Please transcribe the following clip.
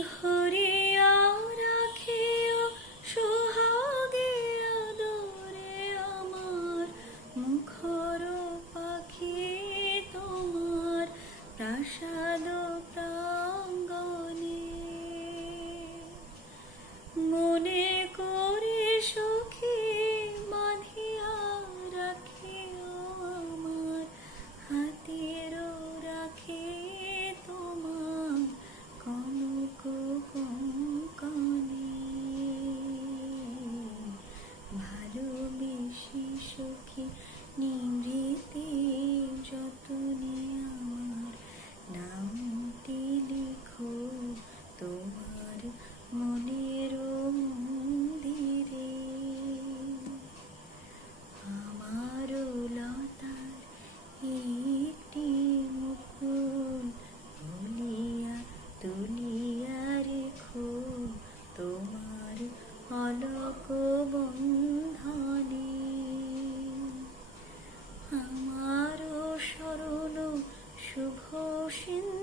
ধরিয়া রাখিও সোহাগে আদরে আমার মুখর পাখি তোমার প্রাসাদ প্রাঙ্গণে। মনে করে সখী বাঁধিয়া রাখিও আমার হাতের রাখে তোমার কনক কঙ্কণে। ভালোবেসে সখী নিভৃতে যতনে আমার নামটি লিখো তোমার মনের মন্দিরে। আমার লতার একটি মুকুল তুলিয়া তুলিয়া রেখো তোমার অলক বন্ধনে। আমার শরণ শুভ সিন্ধু